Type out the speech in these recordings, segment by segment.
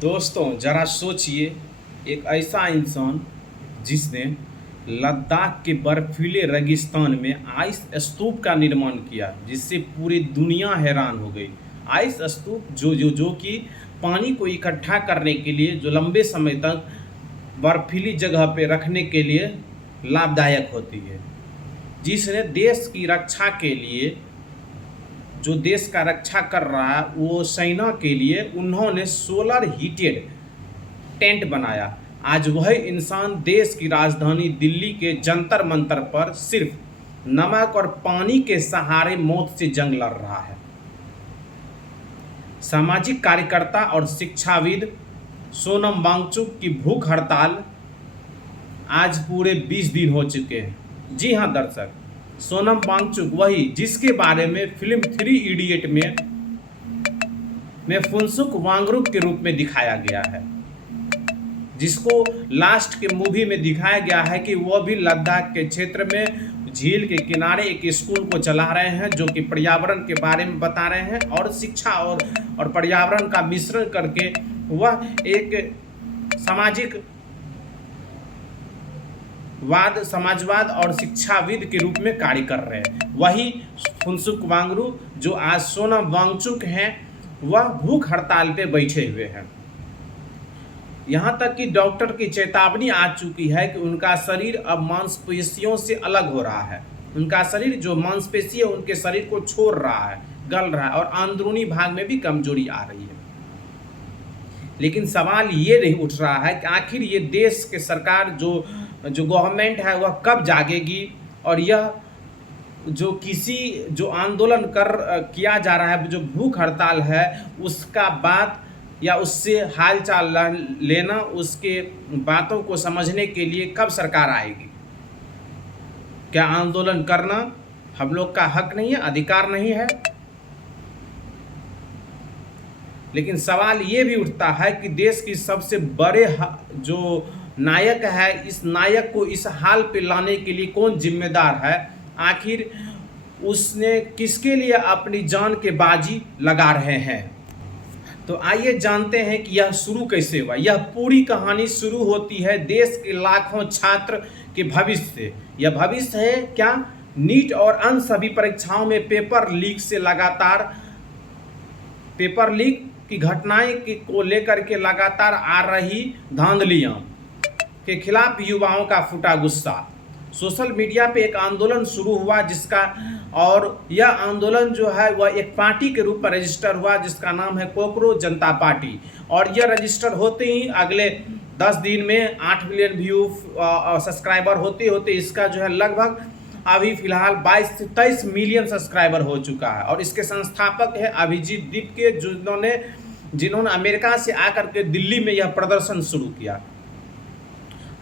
दोस्तों ज़रा सोचिए, एक ऐसा इंसान जिसने लद्दाख के बर्फीले रेगिस्तान में आइस स्तूप का निर्माण किया, जिससे पूरी दुनिया हैरान हो गई। आइस स्तूप जो कि पानी को इकट्ठा करने के लिए, जो लंबे समय तक बर्फीली जगह पे रखने के लिए लाभदायक होती है, जिसने देश की रक्षा के लिए, जो देश का रक्षा कर रहा है वो सेना के लिए उन्होंने सोलर हीटेड टेंट बनाया। आज वह इंसान देश की राजधानी दिल्ली के जंतर मंतर पर सिर्फ नमक और पानी के सहारे मौत से जंग लड़ रहा है। सामाजिक कार्यकर्ता और शिक्षाविद सोनम वांगचुक की भूख हड़ताल आज पूरे 20 दिन हो चुके हैं। जी हाँ दर्शक, सोनम वांगचुक वही जिसके बारे में फिल्म 3 इडियट में फुनसुक वांगरुक के रूप में दिखाया गया है, जिसको लास्ट के मूवी में दिखाया गया है कि वह भी लद्दाख के क्षेत्र में झील के किनारे एक स्कूल को चला रहे हैं, जो कि पर्यावरण के बारे में बता रहे हैं और शिक्षा और पर्यावरण का मिश्रण करके वह एक समाजवाद और शिक्षाविद के रूप में कार्य कर रहे हैं। वही फुनसुक वांगरु जो आज सोनम वांगचुक हैं, वह भूख हड़ताल पे बैठे हुए हैं। यहाँ तक कि डॉक्टर की चेतावनी आ चुकी है कि उनका शरीर अब मांसपेशियों से अलग हो रहा है। उनका शरीर, जो मांसपेशी है, उनके शरीर को छोड़ रहा है, गल रहा है और अंदरूनी भाग में भी कमजोरी आ रही है। लेकिन सवाल ये नहीं उठ रहा है कि आखिर ये देश के सरकार जो गवर्नमेंट है वह कब जागेगी, और यह जो आंदोलन किया जा रहा है, जो भूख हड़ताल है, उसका बात या उससे हालचाल लेना, उसके बातों को समझने के लिए कब सरकार आएगी। क्या आंदोलन करना हम लोग का हक नहीं है, अधिकार नहीं है? लेकिन सवाल ये भी उठता है कि देश की सबसे बड़े जो नायक है, इस नायक को इस हाल पे लाने के लिए कौन जिम्मेदार है? आखिर उसने किसके लिए अपनी जान के बाजी लगा रहे हैं? तो आइए जानते हैं कि यह शुरू कैसे हुआ। यह पूरी कहानी शुरू होती है देश के लाखों छात्र के भविष्य से। यह भविष्य है क्या? नीट और अन्य सभी परीक्षाओं में पेपर लीक से लगातार पेपर लीक की घटनाएं को लेकर के लगातार आ रही धांधलियां के खिलाफ युवाओं का फूटा गुस्सा। सोशल मीडिया पे एक आंदोलन शुरू हुआ और यह आंदोलन जो है वह एक पार्टी के रूप में रजिस्टर हुआ, जिसका नाम है कॉकरोच जनता पार्टी। और यह रजिस्टर होते ही अगले 10 दिन में 8 मिलियन व्यू सब्सक्राइबर होते होते इसका जो है लगभग अभी फिलहाल 22 से 23 मिलियन सब्सक्राइबर हो चुका है। और इसके संस्थापक है अभिजीत दीप के, जिन्होंने अमेरिका से आकर के दिल्ली में यह प्रदर्शन शुरू किया।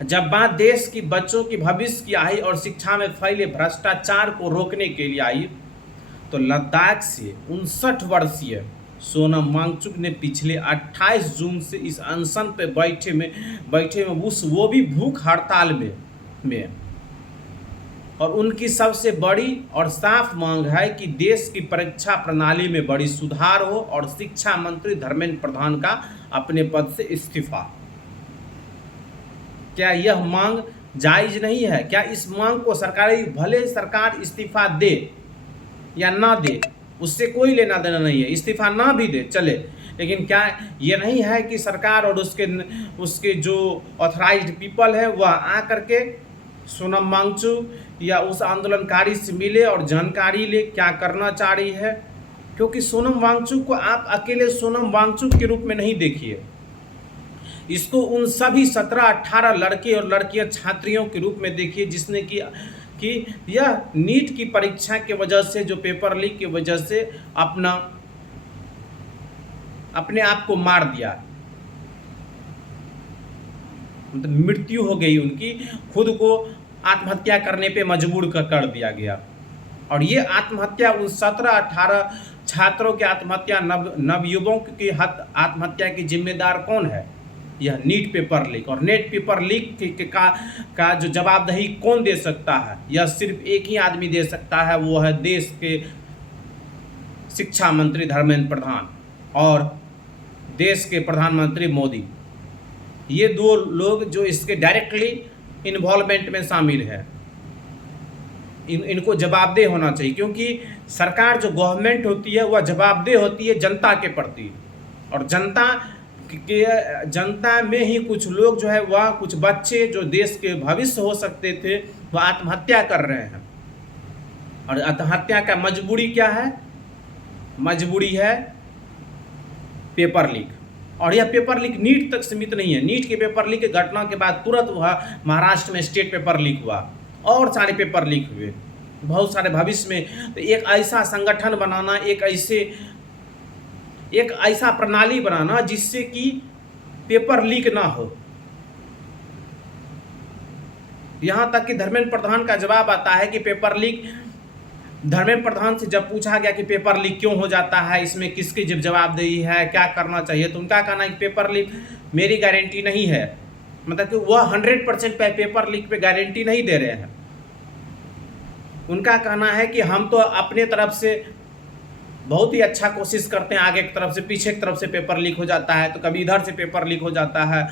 जब बात देश की बच्चों की भविष्य की आई और शिक्षा में फैले भ्रष्टाचार को रोकने के लिए आई, तो लद्दाख से 59 वर्षीय सोनम वांगचुक ने पिछले 28 जून से इस अनशन पे बैठे में वो भी भूख हड़ताल में। और उनकी सबसे बड़ी और साफ मांग है कि देश की परीक्षा प्रणाली में बड़ी सुधार हो और शिक्षा मंत्री धर्मेंद्र प्रधान का अपने पद से इस्तीफा। क्या यह मांग जायज नहीं है? क्या इस मांग को भले सरकार इस्तीफा दे या ना दे, उससे कोई लेना देना नहीं है, इस्तीफा ना भी दे चले, लेकिन क्या ये नहीं है कि सरकार और उसके जो ऑथराइज्ड पीपल है वह आ करके सोनम वांगचुक या उस आंदोलनकारी से मिले और जानकारी ले क्या करना चाह रही है? क्योंकि सोनम वांगचुक को आप अकेले सोनम वांगचुक के रूप में नहीं देखिए, इसको उन सभी 17-18 लड़के और लड़कियां छात्रियों के रूप में देखिए, जिसने कि यह नीट की परीक्षा के वजह से, जो पेपर लीक की वजह से अपने आप को मार दिया, मतलब मृत्यु हो गई उनकी, खुद को आत्महत्या करने पे मजबूर कर दिया गया। और ये आत्महत्या उन 17-18 छात्रों की आत्महत्या, नवयुवकों की आत्महत्या की जिम्मेदार कौन है? यह नीट पेपर लीक। और नेट पेपर लीक का जो जवाबदेही कौन दे सकता है? यह सिर्फ एक ही आदमी दे सकता है, वो है देश के शिक्षा मंत्री धर्मेंद्र प्रधान। और देश के प्रधानमंत्री मोदी, ये दो लोग जो इसके डायरेक्टली इन्वॉल्वमेंट में शामिल है, इनको जवाबदेह होना चाहिए, क्योंकि सरकार जो गवर्नमेंट होती है वह जवाबदेह होती है जनता के प्रति, और जनता में ही कुछ लोग जो है वह कुछ बच्चे जो देश के भविष्य हो सकते थे वह आत्महत्या कर रहे हैं। और आत्महत्या का मजबूरी क्या है? मजबूरी है पेपर लीक। और यह पेपर लीक नीट तक सीमित नहीं है। नीट के पेपर लीक की घटना के बाद तुरंत वह महाराष्ट्र में स्टेट पेपर लीक हुआ और सारे पेपर लीक हुए बहुत सारे भविष्य में। तो एक ऐसा संगठन बनाना, एक ऐसा प्रणाली बनाना जिससे कि पेपर लीक ना हो। यहाँ तक कि धर्मेंद्र प्रधान का जवाब आता है कि पेपर लीक, धर्मेंद्र प्रधान से जब पूछा गया कि पेपर लीक क्यों हो जाता है, इसमें किसकी जवाबदेही है, क्या करना चाहिए, तो उनका कहना है कि पेपर लीक मेरी गारंटी नहीं है। मतलब कि वह 100% पेपर लीक पे गारंटी नहीं दे रहे हैं। उनका कहना है कि हम तो अपने तरफ से बहुत ही अच्छा कोशिश करते हैं, आगे की तरफ से पीछे की तरफ से पेपर लीक हो जाता है, तो कभी इधर से पेपर लीक हो जाता है,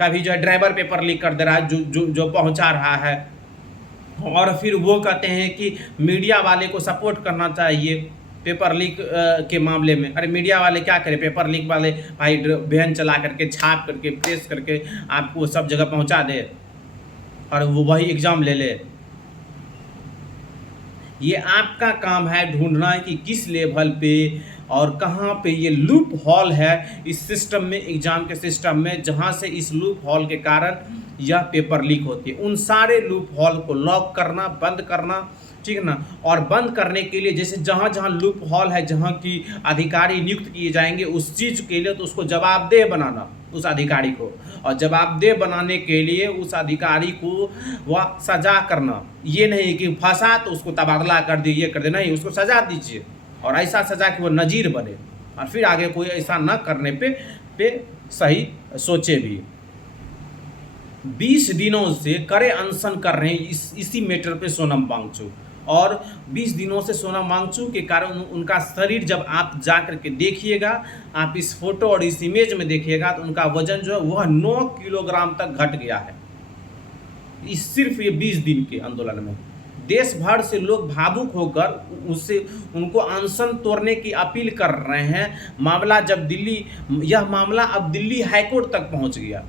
कभी जो है ड्राइवर पेपर लीक कर दे रहा है जो पहुंचा रहा है। और फिर वो कहते हैं कि मीडिया वाले को सपोर्ट करना चाहिए पेपर लीक के मामले में। अरे मीडिया वाले क्या करें? पेपर लीक वाले भाई वैन चला करके, छाप करके, प्रेस करके आपको सब जगह पहुंचा दे और वो वही एग्ज़ाम ले ले। ये आपका काम है ढूंढना है कि किस लेवल पे और कहाँ पे ये लूप हॉल है इस सिस्टम में, एग्ज़ाम के सिस्टम में, जहाँ से इस लूप हॉल के कारण यह पेपर लीक होती है। उन सारे लूप हॉल को लॉक करना, बंद करना, ठीक है ना। और बंद करने के लिए जैसे जहाँ जहाँ लूप हॉल है, जहाँ की अधिकारी नियुक्त किए जाएंगे उस चीज़ के लिए, तो उसको जवाबदेह बनाना उस अधिकारी को, और जवाबदेह बनाने के लिए उस अधिकारी को वह सजा करना। ये नहीं कि फंसा तो उसको तबादला कर दिए, ये कर दे, नहीं, उसको सजा दीजिए और ऐसा सजा कि वो नज़ीर बने और फिर आगे कोई ऐसा न करने पे सही सोचे भी। 20 दिनों से कड़े अनशन कर रहे हैं इसी मैटर पे सोनम वांगचुक, और 20 दिनों से सोनम वांगचुक के कारण उनका शरीर जब आप जा कर के देखिएगा, आप इस फोटो और इस इमेज में देखिएगा, तो उनका वजन जो है वह 9 किलोग्राम तक घट गया है इस सिर्फ ये 20 दिन के आंदोलन में। देश भर से लोग भावुक होकर उनको अनशन तोड़ने की अपील कर रहे हैं। यह मामला अब दिल्ली हाईकोर्ट तक पहुंच गया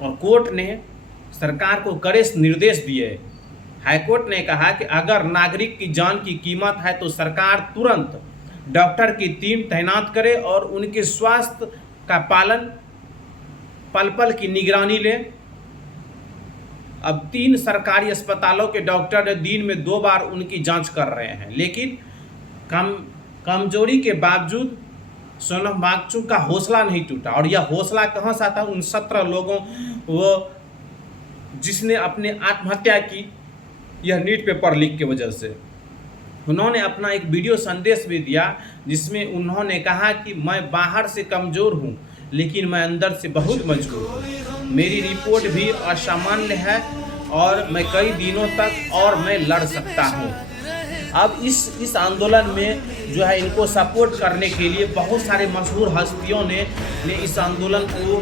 और कोर्ट ने सरकार को कड़े निर्देश दिए। हाईकोर्ट ने कहा कि अगर नागरिक की जान की कीमत है तो सरकार तुरंत डॉक्टर की टीम तैनात करे और उनके स्वास्थ्य का पालन, पल पल की निगरानी ले। अब 3 सरकारी अस्पतालों के डॉक्टर दिन में 2 बार उनकी जांच कर रहे हैं, लेकिन कमजोरी के बावजूद सोनम वांगचुक का हौसला नहीं टूटा। और यह हौसला कहाँ से आता? उन 17 लोगों जिसने अपने आत्महत्या की यह नीट पेपर लीक की वजह से। उन्होंने अपना एक वीडियो संदेश भी दिया जिसमें उन्होंने कहा कि मैं बाहर से कमज़ोर हूँ लेकिन मैं अंदर से बहुत मजबूत हूँ। मेरी रिपोर्ट भी असामान्य है और मैं कई दिनों तक और मैं लड़ सकता हूँ। अब इस आंदोलन में जो है इनको सपोर्ट करने के लिए बहुत सारे मशहूर हस्तियों ने इस आंदोलन को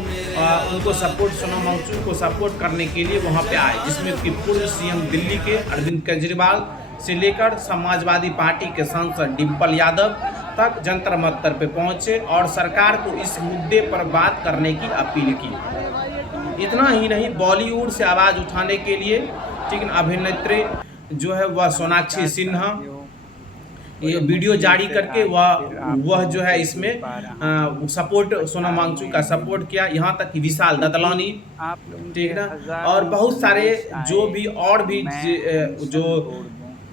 उनको सपोर्ट, सोनम वांगचुक को सपोर्ट करने के लिए वहाँ पे आए, जिसमें कि पूर्व सीएम दिल्ली के अरविंद केजरीवाल से लेकर समाजवादी पार्टी के सांसद डिम्पल यादव तक जंतर मंतर पे पहुँचे और सरकार को इस मुद्दे पर बात करने की अपील की। इतना ही नहीं, बॉलीवुड से आवाज़ उठाने के लिए, ठीक है, अभिनेत्री जो है वह सोनाक्षी सिन्हा ये वीडियो जारी करके वह जो है इसमें सपोर्ट, सोनम वांगचुक का सपोर्ट किया। यहाँ तक कि विशाल ददलानी, ठीक है ना, और बहुत सारे जो भी और भी जो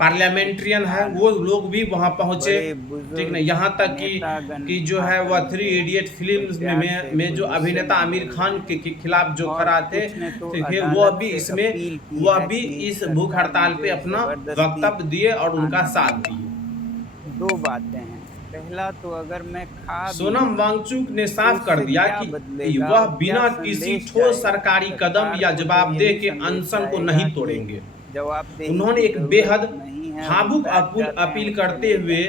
पार्लियामेंट्रियन है वो लोग भी वहाँ पहुँचे, ठीक ना। यहाँ तक कि जो है वह 3 इडियट फिल्म में जो अभिनेता आमिर खान के खिलाफ जो खड़ा थे, ठीक है, वह भी इस भूख हड़ताल पे अपना वक्तव्य दिए और उनका साथ दिए। 2 बातें हैं। पहला तो अगर मैं सोनम वांगचुक ने साफ कर दिया कि वह बिना किसी ठोस सरकारी कदम या जवाबदेह के अनशन को नहीं तोड़ेंगे। उन्होंने एक बेहद भावुक अपील करते हुए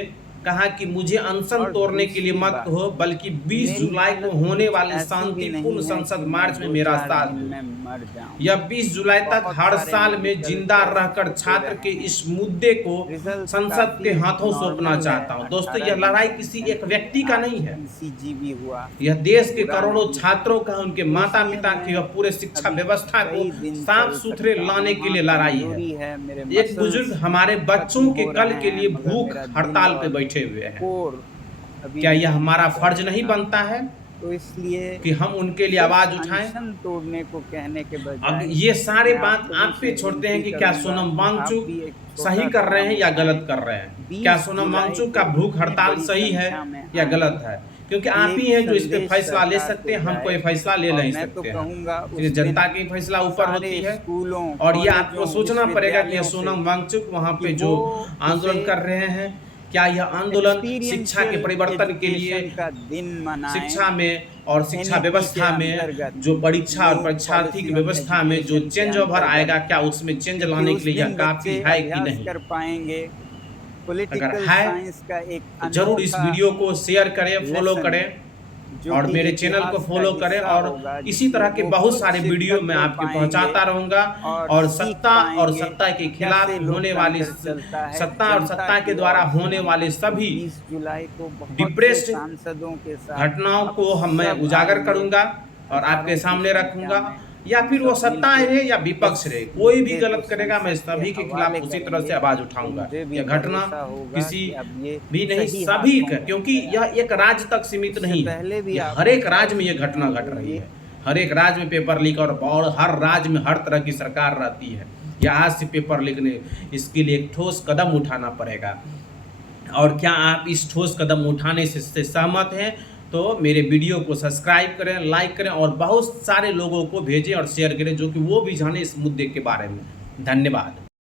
कहा कि मुझे अनशन और तोड़ने के लिए दूसरी मत बात, हो, बल्कि 20 मेरी जुलाई को हालत होने वाली ऐसी भी शांतिपूर्ण नहीं है संसद कि मार्च मैं में मेरा 2-4 साथ दिन दो। में मर जाऊं। यह 20 जुलाई तक बहुत हर सारे साल में मेडिकल जिंदा टेस्ट रहकर होते छात्र के रहे हैं। इस मुद्दे को रिजल्ट संसद के काफ़ी हाथों सौंपना नॉर्मल है, चाहता हूं। दोस्तों, 18 यह दिन लड़ाई का किसी इंटेंसिव एक व्यक्ति का नहीं है, ECG हुआ, यह देश के पूरा करोड़ों नहीं छात्रों हुआ। का, उनके तो माता इसलिए पिता की मैं और पूरे शिक्षा अभी व्यवस्था को कई दिन साफ चल सुथरे सकता लाने हूँ। के हाँ, लिए लड़ाई है। कमजोरी है, मेरे एक बुजुर्ग मसल्स हमारे खत्म बच्चों के हो कल रहे के हैं, लिए मगर भूख मेरा दिल हड़ताल पे और बैठे हुए हैं। कोर अभी क्या भी यह नहीं हमारा चल फर्ज नहीं सका। बनता है तो इसलिए कि हम उनके लिए सिर्फ आवाज उठाएं? अनशन तोड़ने को कहने के अब बजाय ये सारे मैं आप बात लोगों आप पे से छोड़ते हैं विनती कि क्या करूंगा सोनम कि आप वांगचुक भी एक सही छोटा कर रहे कदम हैं या गलत उठाएं। कर रहे हैं? क्या 20 सोनम जुलाई वांगचुक को का भूख इतनी हड़ताल बड़ी सही है संख्या में या आएं, गलत है? क्योंकि आप एक ही हैं जो इस पे संदेश फैसला ले सरकार सकते को हैं, हम कोई जाए। फैसला ले और नहीं मैं तो सकते हैं, कहूंगा क्योंकि उस जनता दिन की फैसला ऊपर सारे होती है। स्कूलों, और ये आपको कॉलेजों, सोचना पड़ेगा कि ये विश्वविद्यालयों से सोनम वांगचुक वहाँ कि पे वो जो उसे आंदोलन कर रहे हैं, क्या यह आंदोलन शिक्षा के एक्सपीरियंशियल परिवर्तन के लिए, एजुकेशन का दिन मनाएं। शिक्षा में और शिक्षा NEP के व्यवस्था में अंतर्गत जो परीक्षा और न्यू परीक्षार्थी की पॉलिसी ऑन व्यवस्था में जो एजुकेशन के चेंज ओवर अंतर्गत, आएगा, क्या उसमें चेंज क्योंकि लाने उस के लिए यह दिन काफ़ी बच्चे है कि अभ्यास नहीं? कर पाएंगे। अगर पॉलिटिकल है साइंस का एक तो जरूर इस अनोखा वीडियो को शेयर करें, फॉलो लेसन करें जो और कि मेरे चैनल को इतिहास का फॉलो करें। हिस्सा और होगा, इसी तरह जिसमें के वो बहुत खुद सारे वीडियो शिरकत मैं कर आपके पाएंगे पहुंचाता रहूंगा। और और सीख सत्ता और पाएंगे सत्ता के कि खिलाफ कैसे होने वाली लोकतंत्र चलता है सत्ता और जनता सत्ता के की द्वारा ओर से। होने वाले तो सभी 20 जुलाई को बहुत से डिप्रेस्ड सांसदों के साथ घटनाओं आप को मैं सब उजागर आएंगे, करूंगा और हजारों आपके की सामने संख्या रखूंगा। में। या हम फिर वो सब सत्ता मिलके रहे या विपक्ष रहे, कोई भी मुद्दे को गलत करेगा, मैं संसद के सभी के खिलाफ हवाले उसी तरह करेंगे। से आवाज तो उठाऊंगा। मुझे भी यह घटना भरोसा होगा किसी कि अब ये भी नहीं, सही सभी हाथों का, में क्योंकि गया यह एक राज्य तक सीमित इससे नहीं पहले है, भी ये आप हर एक लोग राज्य में ये साथ घटना हैं, घट तो रही ये है। हर एक राज्य में पेपर लीक और हर राज्य में हर तरह की सरकार रहती है। या आज से पेपर लीक इसके लिए एक ठोस कदम उठाना पड़ेगा। और क्या आप इस ठोस कदम उठाने से सहमत हैं? तो मेरे वीडियो को सब्सक्राइब करें, लाइक करें और बहुत सारे लोगों को भेजें और शेयर करें, जो कि वो भी जाने इस मुद्दे के बारे में। धन्यवाद।